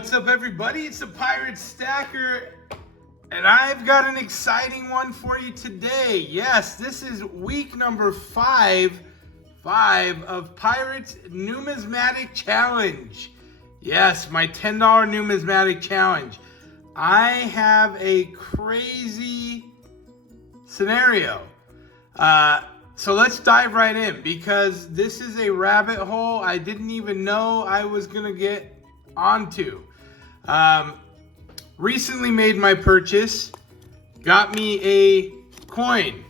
What's up, everybody? It's the Pirate Stacker, and I've got an exciting one for you today. Yes, this is week number five of Pirate's Numismatic Challenge. Yes, my $10 Numismatic Challenge. I have a crazy scenario. So let's dive right in, because this is a rabbit hole I didn't even know I was gonna get onto. Recently made my purchase, got me a coin,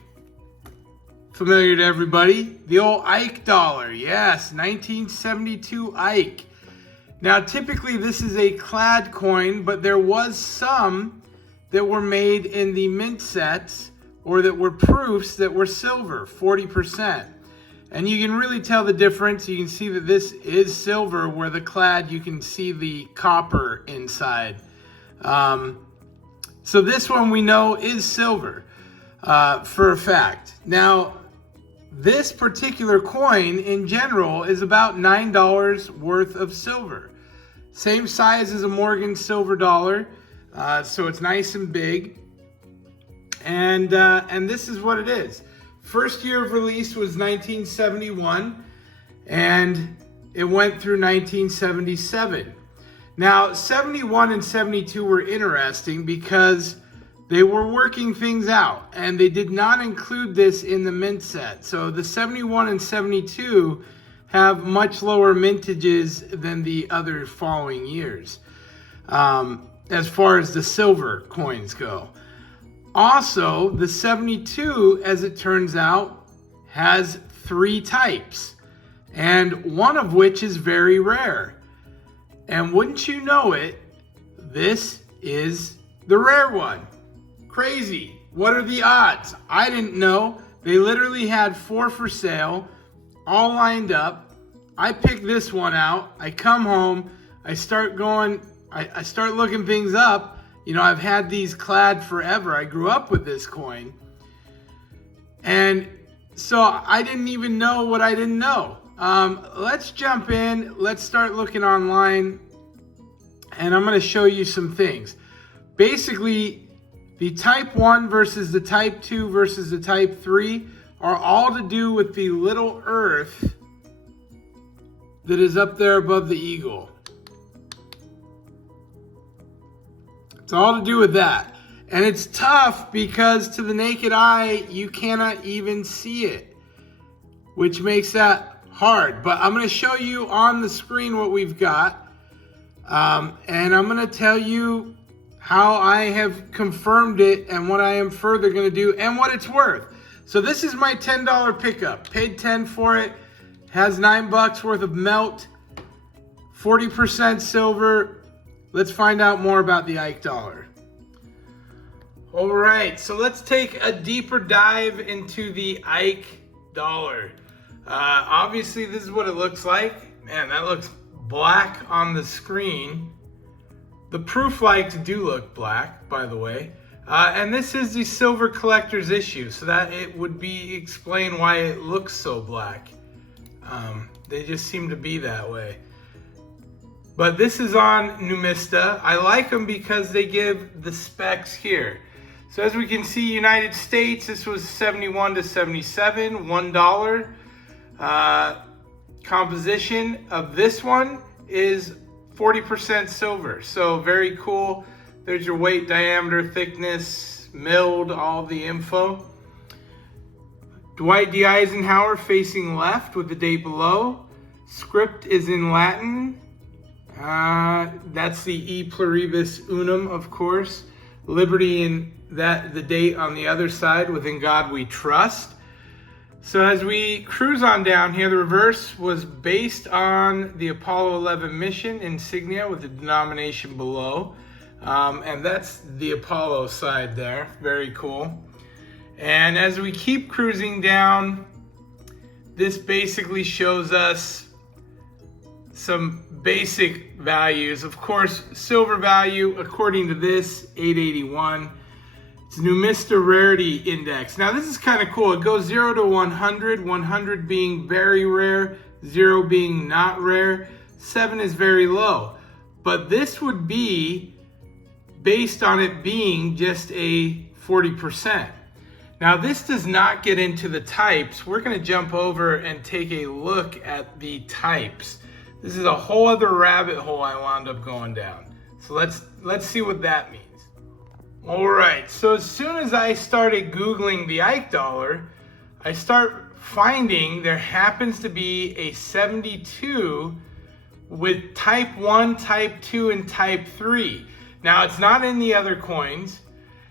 familiar to everybody, the old Ike dollar. Yes, 1972 Ike. Now typically this is a clad coin, but there was some that were made in the mint sets, or that were proofs that were silver, 40%. And you can really tell the difference. You can see that this is silver, where the clad, you can see the copper inside. So this one we know is silver for a fact. Now, this particular coin in general is about $9 worth of silver. Same size as a Morgan silver dollar, so it's nice and big. And this is what it is. First year of release was 1971, and it went through 1977. Now, 71 and 72 were interesting because they were working things out, and they did not include this in the mint set. So the 71 and 72 have much lower mintages than the other following years, as far as the silver coins go. Also, the 72, as it turns out, has 3 types, and one of which is very rare. And wouldn't you know it, this is the rare one. Crazy. What are the odds? I didn't know. They literally had 4 for sale, all lined up. I picked this one out. I come home, I start looking things up. You know, I've had these clad forever. I grew up with this coin. And so I didn't even know what I didn't know. Let's jump in. Let's start looking online. And I'm going to show you some things. Basically, the type 1 versus the type 2 versus the type 3 are all to do with the little earth that is up there above the eagle. It's all to do with that. And it's tough because to the naked eye, you cannot even see it, which makes that hard. But I'm going to show you on the screen what we've got. And I'm going to tell you how I have confirmed it and what I am further going to do and what it's worth. So this is my $10 pickup. Paid $10 for it. Has $9 worth of melt. 40% silver. Let's find out more about the Ike dollar. All right, so let's take a deeper dive into the Ike dollar. Obviously, this is what it looks like. Man, that looks black on the screen. The proof lights do look black, by the way. And this is the silver collector's issue, so that it would be explain why it looks so black. They just seem to be that way. But this is on Numista. I like them because they give the specs here. So as we can see, United States, this was 71 to 77, $1. Composition of this one is 40% silver. So very cool. There's your weight, diameter, thickness, milled, all the info. Dwight D. Eisenhower facing left with the date below. Script is in Latin. That's the E pluribus unum, of course. Liberty and the date on the other side, within God we trust. So as we cruise on down here, the reverse was based on the Apollo 11 mission insignia with the denomination below. And that's the Apollo side there. Very cool. And as we keep cruising down, this basically shows us some basic values. Of course, silver value, according to this, 881. It's Numista Rarity Index. Now, this is kind of cool. It goes 0 to 100, 100 being very rare, 0 being not rare, 7 is very low. but this would be based on it being just a 40%. Now this does not get into the types. We're going to jump over and take a look at the types. This is a whole other rabbit hole I wound up going down. So let's see what that means. All right, so as soon as I started Googling the Ike dollar, I start finding there happens to be a 72 with type 1, type 2, and type 3. Now it's not in the other coins,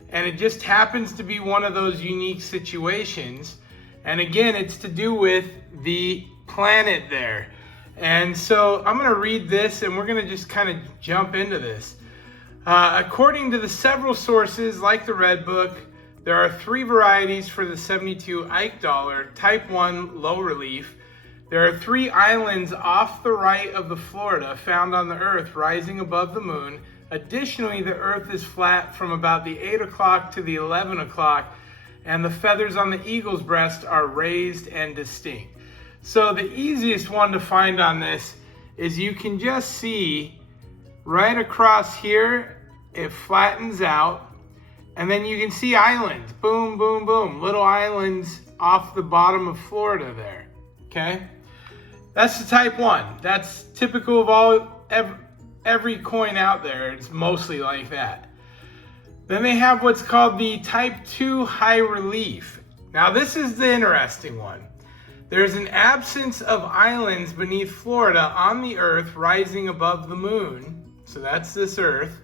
and it just happens to be one of those unique situations. And again, it's to do with the planet there. And so I'm gonna read this and we're gonna just kind of jump into this. According to the several sources like the Red Book, there are 3 varieties for the 72 Ike dollar, type 1 low relief. There are 3 islands off the right of the Florida found on the Earth rising above the moon. Additionally, the Earth is flat from about the 8 o'clock to the 11 o'clock, and the feathers on the eagle's breast are raised and distinct. So the easiest one to find on this is you can just see right across here, it flattens out, and then you can see islands, boom, boom, boom, little islands off the bottom of Florida there, okay? That's the type 1. That's typical of every coin out there. It's mostly like that. Then they have what's called the type 2 high relief. Now this is the interesting one. There's an absence of islands beneath Florida on the Earth rising above the moon. So that's this Earth.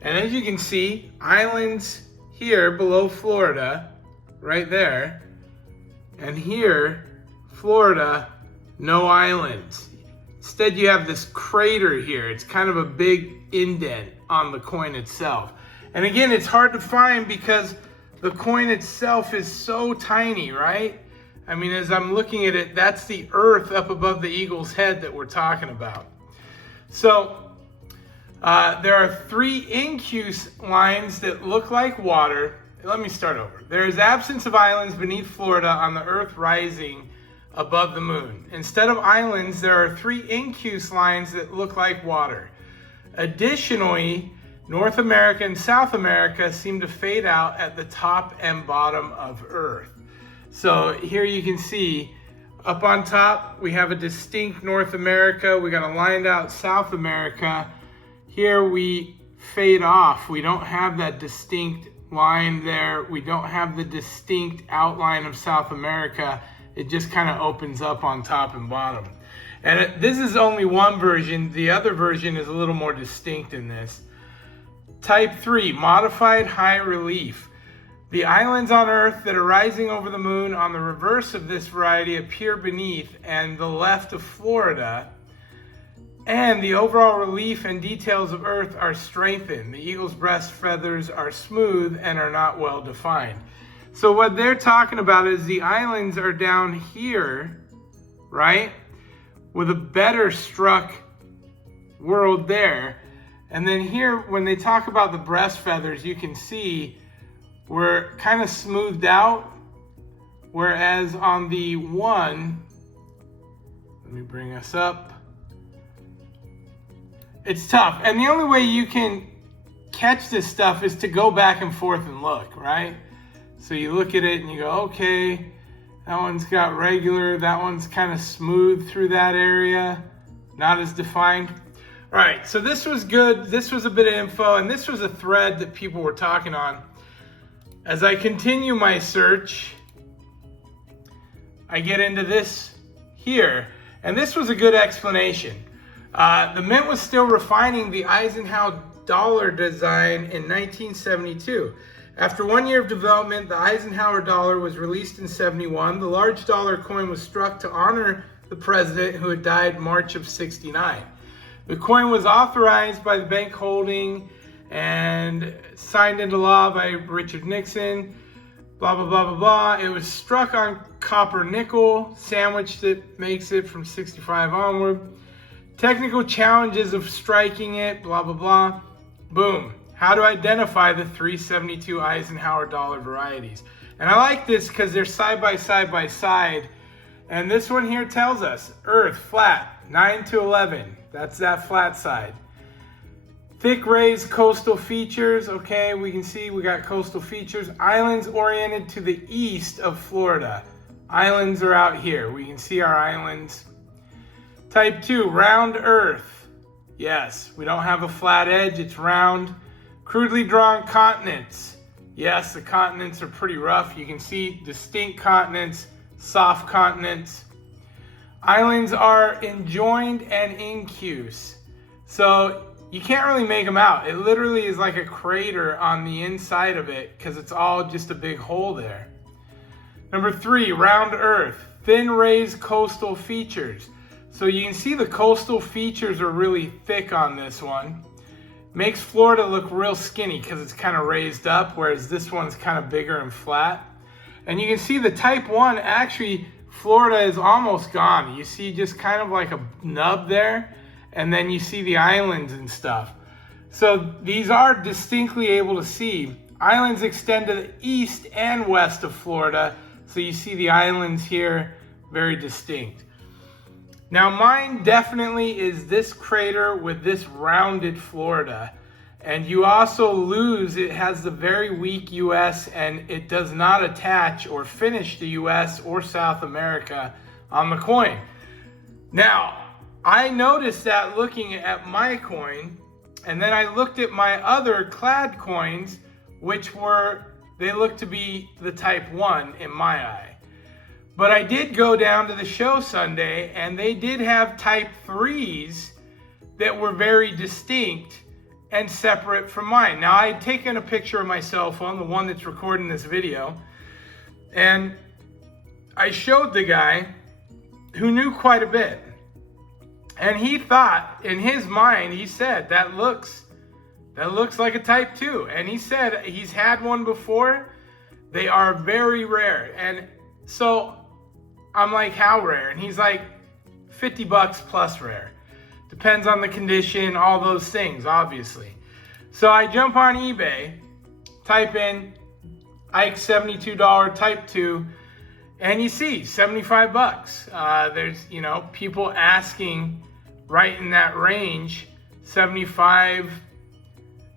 And as you can see, islands here below Florida, right there. And here, Florida, no islands. Instead, you have this crater here. It's kind of a big indent on the coin itself. And again, it's hard to find because the coin itself is so tiny, right? I mean, as I'm looking at it, that's the Earth up above the eagle's head that we're talking about. So there are 3 incuse lines that look like water. Let me start over. There is absence of islands beneath Florida on the Earth rising above the moon. Instead of islands, there are 3 incuse lines that look like water. Additionally, North America and South America seem to fade out at the top and bottom of Earth. So here you can see up on top, we have a distinct North America. We got a lined out South America. Here we fade off. We don't have that distinct line there. We don't have the distinct outline of South America. It just kind of opens up on top and bottom. And this is only one version. The other version is a little more distinct in this. Type 3, modified high relief. The islands on Earth that are rising over the moon on the reverse of this variety appear beneath and the left of Florida, and the overall relief and details of Earth are strengthened. The eagle's breast feathers are smooth and are not well defined. So what they're talking about is the islands are down here, right? With a better struck world there. And then here, when they talk about the breast feathers, you can see we're kind of smoothed out. Whereas on the one, let me bring us up. It's tough. And the only way you can catch this stuff is to go back and forth and look, right? So you look at it and you go, okay, that one's got regular, that one's kind of smooth through that area, not as defined. All right, so this was good. This was a bit of info, and this was a thread that people were talking on. As I continue my search, I get into this here, and this was a good explanation. The Mint was still refining the Eisenhower dollar design in 1972. After 1 year of development, the Eisenhower dollar was released in 71. The large dollar coin was struck to honor the president who had died March of 69. The coin was authorized by the bank holding and signed into law by Richard Nixon, blah, blah, blah, blah, blah. It was struck on copper nickel sandwich that makes it from 65 onward. Technical challenges of striking it, blah, blah, blah. Boom. How to identify the 372 Eisenhower dollar varieties. And I like this because they're side by side by side. And this one here tells us Earth flat, 9 to 11. That's that flat side. Thick raised coastal features. Okay, we can see we got coastal features. Islands oriented to the east of Florida. Islands are out here. We can see our islands. Type 2, round earth. Yes, we don't have a flat edge, it's round. Crudely drawn continents. Yes, the continents are pretty rough. You can see distinct continents, soft continents. Islands are enjoined and incuse. So you can't really make them out. It literally is like a crater on the inside of it because it's all just a big hole there. Number 3, round earth, thin raised coastal features. So you can see the coastal features are really thick on this one. Makes Florida look real skinny because it's kind of raised up, whereas this one's kind of bigger and flat. And you can see the type 1, actually Florida is almost gone. You see just kind of like a nub there. And then you see the islands and stuff. So these are distinctly able to see. Islands extend to the east and west of Florida. So you see the islands here, very distinct. Now mine definitely is this crater with this rounded Florida. And you also lose, it has the very weak US and it does not attach or finish the US or South America on the coin. Now, I noticed that looking at my coin, and then I looked at my other clad coins, which they look to be the type 1 in my eye. But I did go down to the show Sunday, and they did have type 3s that were very distinct and separate from mine. Now, I had taken a picture of my cell phone, the one that's recording this video, and I showed the guy who knew quite a bit. And he thought, in his mind, he said, that looks like a type 2. And he said he's had one before. They are very rare. And so I'm like, how rare? And he's like, $50 plus rare. Depends on the condition, all those things, obviously. So I jump on eBay, type in Ike $72 type 2, and you see $75. There's, people asking right in that range, 75,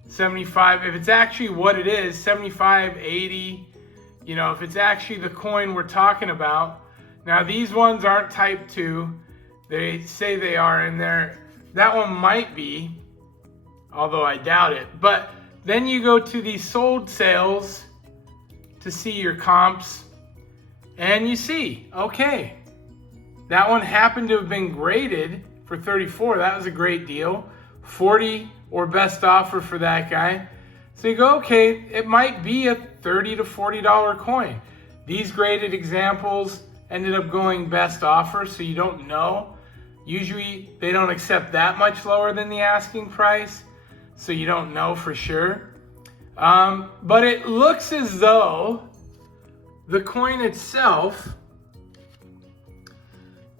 if it's actually what it is, 75, 80, if it's actually the coin we're talking about. Now these ones aren't type 2, they say they are in there. That one might be, although I doubt it. But then you go to the sold sales to see your comps, and you see, okay, that one happened to have been graded for 34. That was a great deal. 40 or best offer for that guy. So you go, okay, it might be a $30 to $40 coin. These graded examples ended up going best offer, so you don't know. Usually they don't accept that much lower than the asking price, so you don't know for sure. But it looks as though the coin itself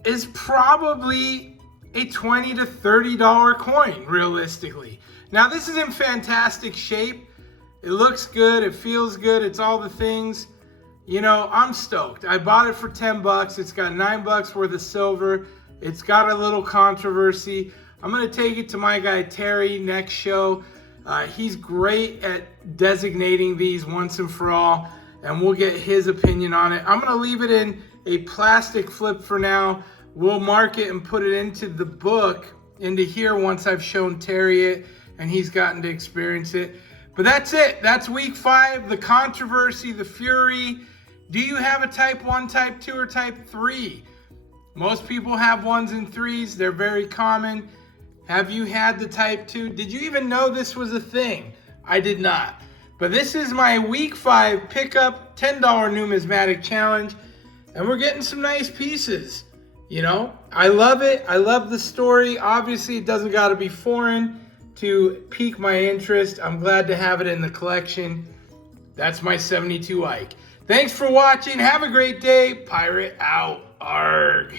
is probably a $20 to $30 coin, realistically. Now this is in fantastic shape. It looks good, it feels good, it's all the things. I'm stoked. I bought it for 10 bucks. It's got $9 worth of silver. It's got a little controversy. I'm gonna take it to my guy Terry next show. He's great at designating these once and for all, and we'll get his opinion on it. I'm gonna leave it in a plastic flip for now. We'll mark it and put it into the book, into here once I've shown Terry it and he's gotten to experience it. But that's it. That's week 5, the controversy, the fury. Do you have a type 1, type 2, or type 3? Most people have 1s and 3s. They're very common. Have you had the type 2? Did you even know this was a thing? I did not. But this is my week 5 pickup $10 numismatic challenge, and we're getting some nice pieces. I love it. I love the story. Obviously, it doesn't got to be foreign to pique my interest. I'm glad to have it in the collection. That's my 72 Ike. Thanks for watching. Have a great day. Pirate out. Arg.